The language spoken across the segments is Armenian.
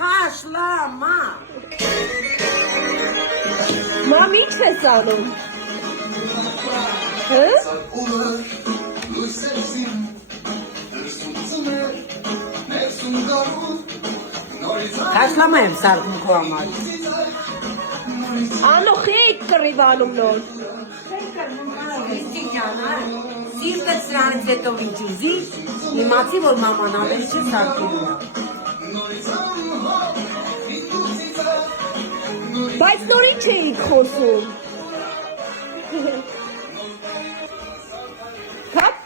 Խաշլամա։ Մամ, ինչ ես անում։ Հը? Խաշլամա եմ սարքում քո համար։ Անոխ եք կռիվանում նոր։ Սիրտը սրանից հետո ինչ ուզի, իմացի, որ մաման ավելի չէ սարքում։ Բայց նոր ինչ էիք խոսում։ Կապ։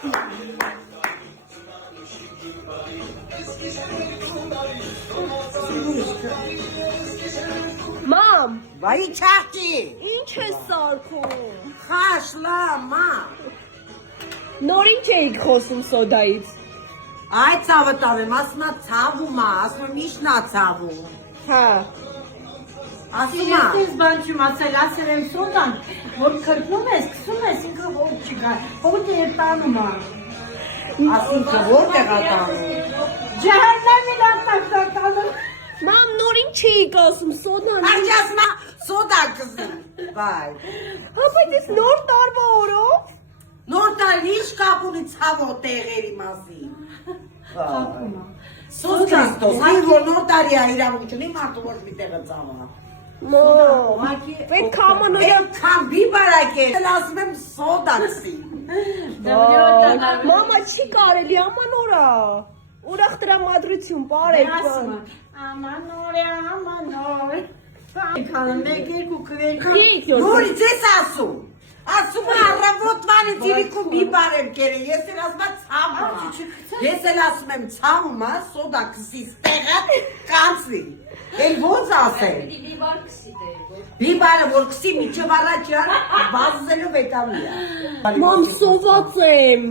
Մամ, Վայ չաղջի, ինչ ես սարքում։ խաշլամա։ Նոր ինչ էիք խոսում սոդայից։ Այ ցավը տանեմ, ասում է ցավում է, ասում եմ ի՞նչն է ցավում։ Հա։ Ասում է Ես բան չեմ ասել, ասել եմ սոդան, որ քրտնում ես, քսում ես, ինքը ով չկա, ով դեր տանում է։ ասում թե որտեղ է տանում։ Ջահաննամին ատակտանում։ Մամ, նոր ինչ էիք ասում սոդան։ Արջ ասում է սոդա կզում։ Վայ։ Հա, բայց ես նոր տարվա օրով։ Նոր տարի ինչ կապ ունի ցավո տեղերի մասին։ Սոս Քրիստոս, այ որ նոր տարի է իրավունք չունի մարդու ոչ մի տեղը ցավա։ Մամ, պետք է ամանորյա Այդքան բիբարակ է, ասում եմ սոդա կսի։ Մամա չի կարելի ամանորա։ Ուրախ տրամադրություն, բարև բան։ Ամանոր։ Քան մեկ երկու քվերք։ Նորից ես ասում։ Ասում է առավոտվանից իրիկում բիբար եմ կերել, ես էլ ասում եմ ցավում է։ Ես էլ ասում եմ ցավում է, սոդա կսի ստեղը կանցնի։ Էլ ոնց ասել։ Բիբարը որ կսի միջև առաջան, բազզելով եկամի է։ Մամ, սոված եմ։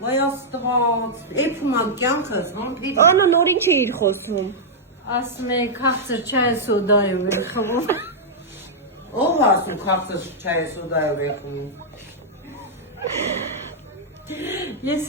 Վայ աստված, էփում ան կյանքս, համբիր։ Անա, նոր ինչ էիր խոսում։ Ասում է քաղցր չայ սոդայով է խմում։ Ով ասում քաղցր չայ սոդայով է խմում։ Ես